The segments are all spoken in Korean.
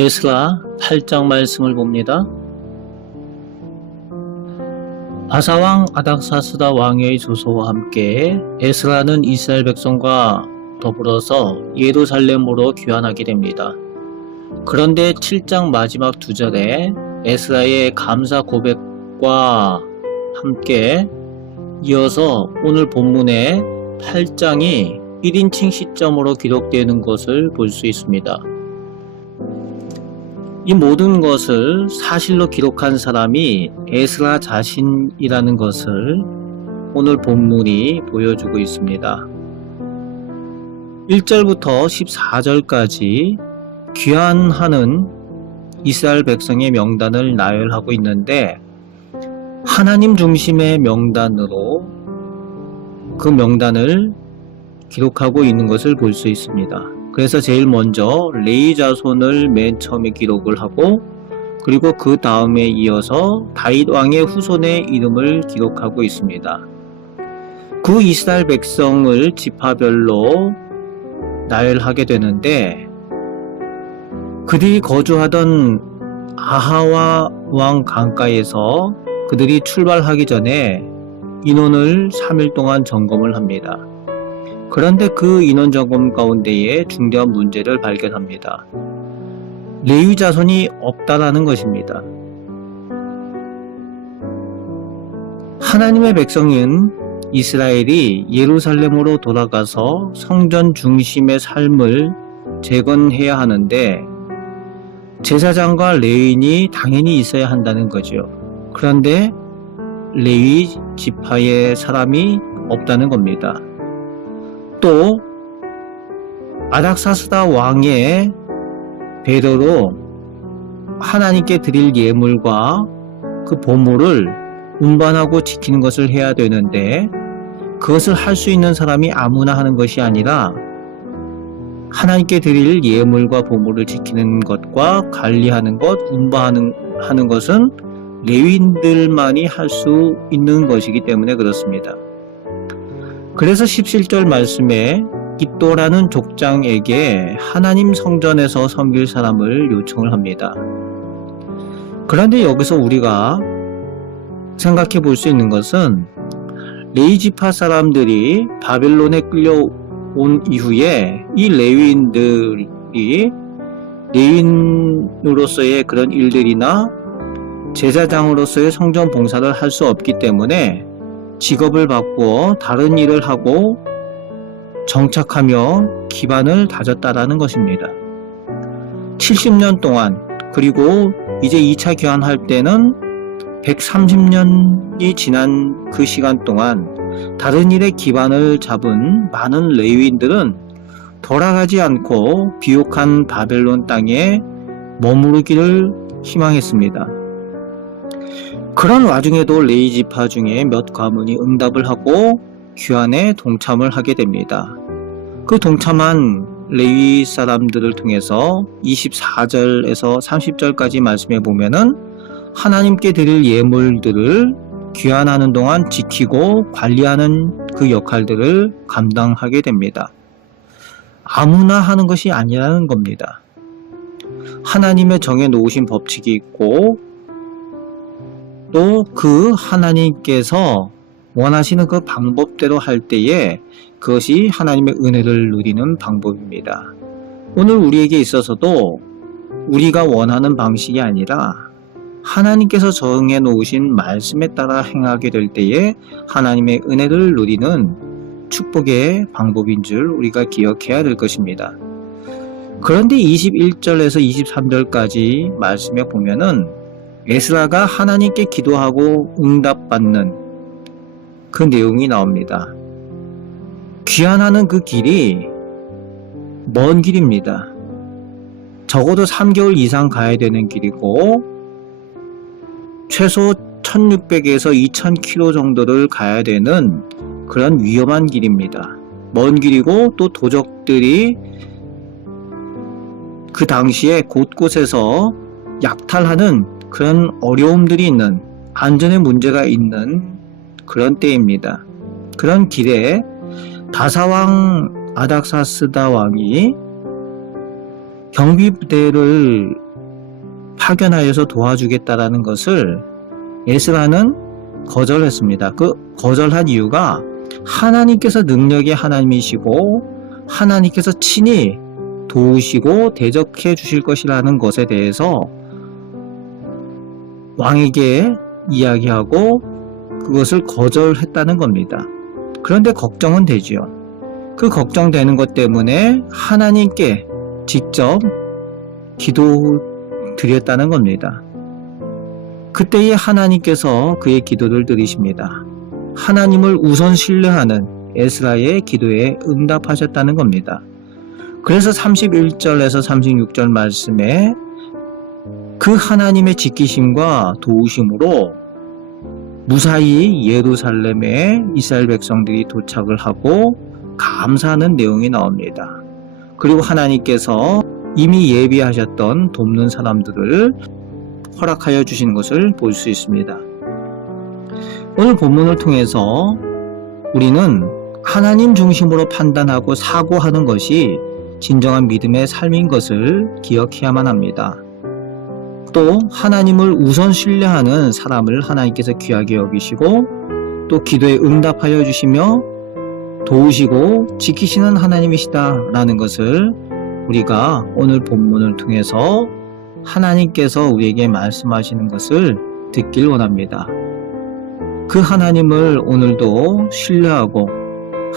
에스라 8장 말씀을 봅니다. 바사왕 아닥사스다 왕의 조서와 함께 에스라는 이스라엘 백성과 더불어서 예루살렘으로 귀환하게 됩니다. 그런데 7장 마지막 2절에 에스라의 감사 고백과 함께 이어서 오늘 본문의 8장이 1인칭 시점으로 기록되는 것을 볼 수 있습니다. 이 모든 것을 사실로 기록한 사람이 에스라 자신이라는 것을 오늘 본문이 보여주고 있습니다. 1절부터 14절까지 귀환하는 이스라엘 백성의 명단을 나열하고 있는데 하나님 중심의 명단으로 그 명단을 기록하고 있는 것을 볼 수 있습니다. 그래서 제일 먼저 레위 자손을 맨 처음에 기록을 하고 그리고 그 다음에 이어서 다윗 왕의 후손의 이름을 기록하고 있습니다. 그 이스라엘 백성을 지파별로 나열하게 되는데 그들이 거주하던 아하와 왕 강가에서 그들이 출발하기 전에 인원을 3일 동안 점검을 합니다. 그런데 그 인원 점검 가운데에 중대한 문제를 발견합니다. 레위 자손이 없다라는 것입니다. 하나님의 백성인 이스라엘이 예루살렘으로 돌아가서 성전 중심의 삶을 재건해야 하는데 제사장과 레위인이 당연히 있어야 한다는 거죠. 그런데 레위 지파의 사람이 없다는 겁니다. 또 아닥사스다 왕의 배려로 하나님께 드릴 예물과 그 보물을 운반하고 지키는 것을 해야 되는데 그것을 할 수 있는 사람이 아무나 하는 것이 아니라 하나님께 드릴 예물과 보물을 지키는 것과 관리하는 것, 운반하는 것은 레위인들만이 할 수 있는 것이기 때문에 그렇습니다. 그래서 17절 말씀에 깃도라는 족장에게 하나님 성전에서 섬길 사람을 요청을 합니다. 그런데 여기서 우리가 생각해 볼 수 있는 것은 레위 지파 사람들이 바벨론에 끌려온 이후에 이 레위인들이 레위인으로서의 그런 일들이나 제사장으로서의 성전 봉사를 할 수 없기 때문에 직업을 바꾸어 다른 일을 하고 정착하며 기반을 다졌다라는 것입니다. 70년 동안 그리고 이제 2차 귀환할 때는 130년이 지난 그 시간 동안 다른 일에 기반을 잡은 많은 레위인들은 돌아가지 않고 비옥한 바벨론 땅에 머무르기를 희망했습니다. 그런 와중에도 레위 지파 중에 몇 가문이 응답을 하고 귀환에 동참을 하게 됩니다. 그 동참한 레위 사람들을 통해서 24절에서 30절까지 말씀해 보면은 하나님께 드릴 예물들을 귀환하는 동안 지키고 관리하는 그 역할들을 감당하게 됩니다. 아무나 하는 것이 아니라는 겁니다. 하나님의 정해 놓으신 법칙이 있고 또 그 하나님께서 원하시는 그 방법대로 할 때에 그것이 하나님의 은혜를 누리는 방법입니다. 오늘 우리에게 있어서도 우리가 원하는 방식이 아니라 하나님께서 정해 놓으신 말씀에 따라 행하게 될 때에 하나님의 은혜를 누리는 축복의 방법인 줄 우리가 기억해야 될 것입니다. 그런데 21절에서 23절까지 말씀에 보면은 에스라가 하나님께 기도하고 응답받는 그 내용이 나옵니다. 귀환하는 그 길이 먼 길입니다. 적어도 3개월 이상 가야 되는 길이고 최소 1600에서 2000km 정도를 가야 되는 그런 위험한 길입니다. 먼 길이고 또 도적들이 그 당시에 곳곳에서 약탈하는 그런 어려움들이 있는 안전에 문제가 있는 그런 때입니다. 그런 길에 바사왕 아닥사스다 왕이 경비부대를 파견하여서 도와주겠다라는 것을 에스라는 거절했습니다. 그 거절한 이유가 하나님께서 능력의 하나님이시고 하나님께서 친히 도우시고 대적해 주실 것이라는 것에 대해서 왕에게 이야기하고 그것을 거절했다는 겁니다. 그런데 걱정은 되지요. 그 걱정되는 것 때문에 하나님께 직접 기도드렸다는 겁니다. 그때에 하나님께서 그의 기도를 들으십니다. 하나님을 우선 신뢰하는 에스라의 기도에 응답하셨다는 겁니다. 그래서 31절에서 36절 말씀에 그 하나님의 지키심과 도우심으로 무사히 예루살렘에 이스라엘 백성들이 도착을 하고 감사하는 내용이 나옵니다. 그리고 하나님께서 이미 예비하셨던 돕는 사람들을 허락하여 주시는 것을 볼 수 있습니다. 오늘 본문을 통해서 우리는 하나님 중심으로 판단하고 사고하는 것이 진정한 믿음의 삶인 것을 기억해야만 합니다. 또 하나님을 우선 신뢰하는 사람을 하나님께서 귀하게 여기시고 또 기도에 응답하여 주시며 도우시고 지키시는 하나님이시다라는 것을 우리가 오늘 본문을 통해서 하나님께서 우리에게 말씀하시는 것을 듣길 원합니다. 그 하나님을 오늘도 신뢰하고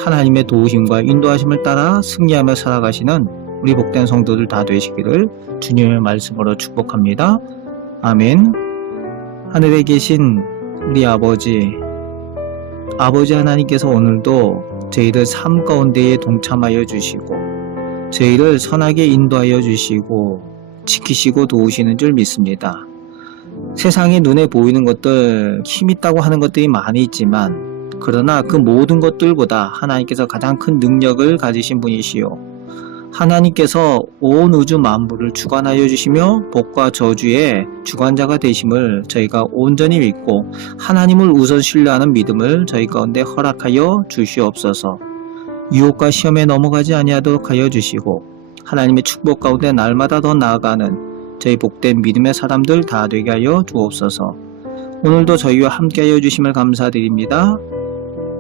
하나님의 도우심과 인도하심을 따라 승리하며 살아가시는 우리 복된 성도들 다 되시기를 주님의 말씀으로 축복합니다. 아멘. 하늘에 계신 우리 아버지 하나님께서 오늘도 저희들 삶 가운데에 동참하여 주시고 저희를 선하게 인도하여 주시고 지키시고 도우시는 줄 믿습니다. 세상에 눈에 보이는 것들, 힘있다고 하는 것들이 많이 있지만 그러나 그 모든 것들보다 하나님께서 가장 큰 능력을 가지신 분이시요 하나님께서 온 우주 만물을 주관하여 주시며 복과 저주의 주관자가 되심을 저희가 온전히 믿고 하나님을 우선 신뢰하는 믿음을 저희 가운데 허락하여 주시옵소서. 유혹과 시험에 넘어가지 아니하도록 하여 주시고 하나님의 축복 가운데 날마다 더 나아가는 저희 복된 믿음의 사람들 다 되게 하여 주옵소서. 오늘도 저희와 함께하여 주심을 감사드립니다.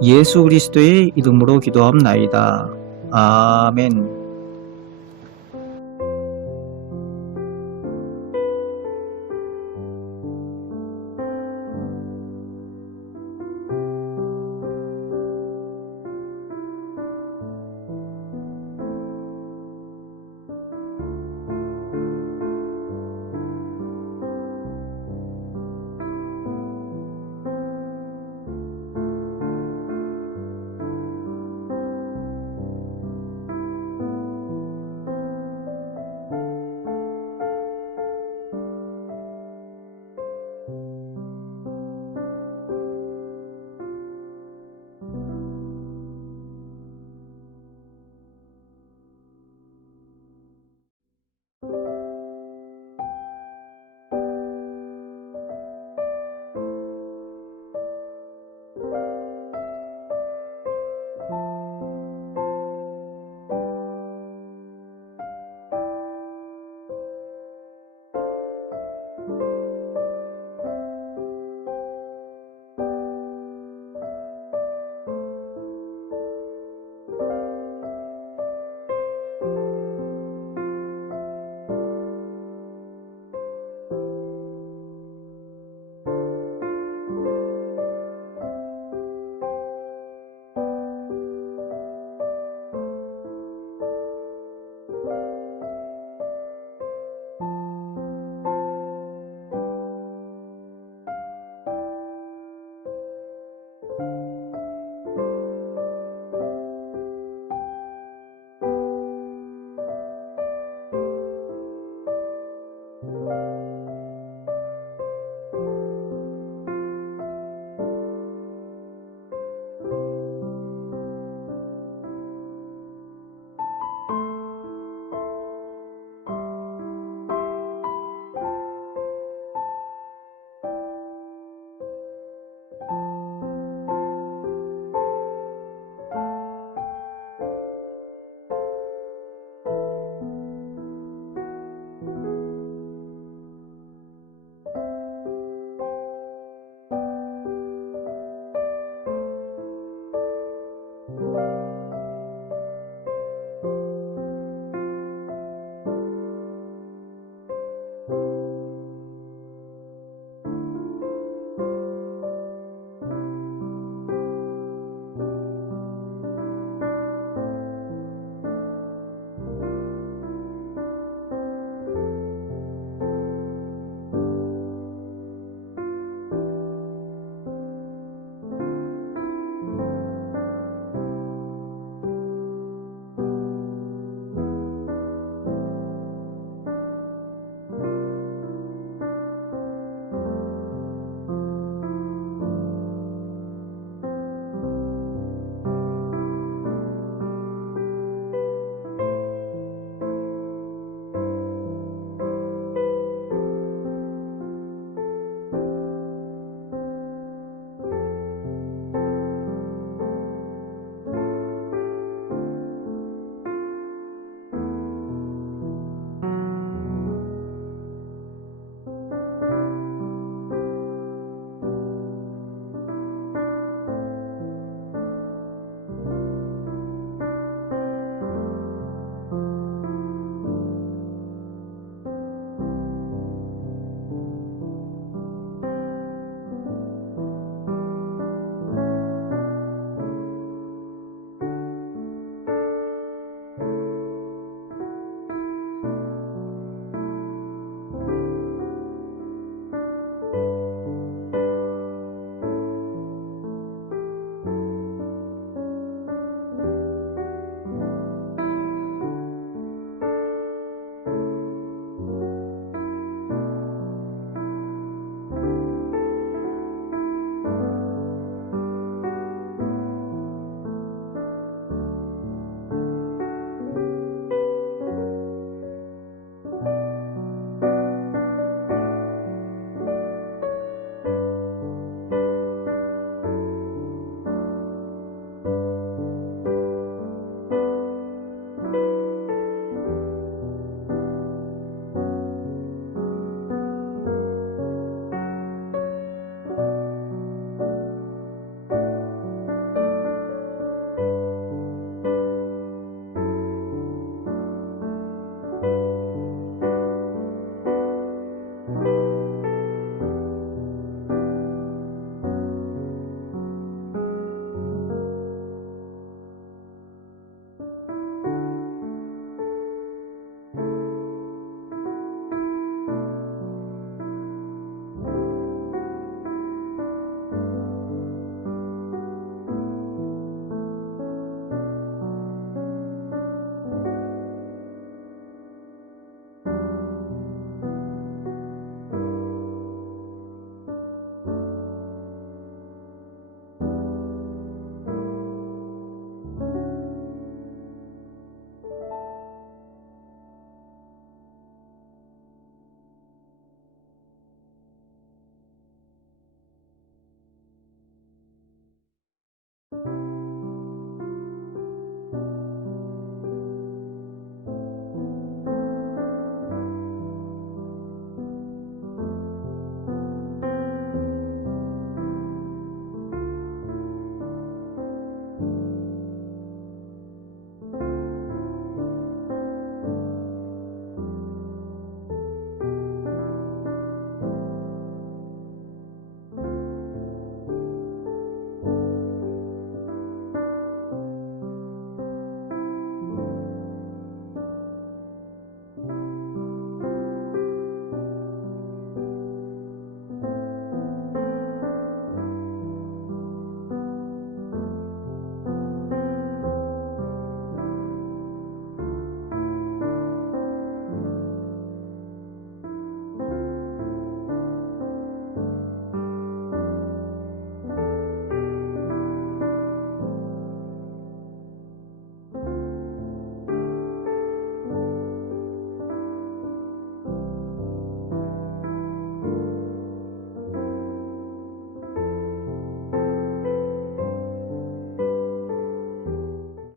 예수 그리스도의 이름으로 기도합나이다. 아멘.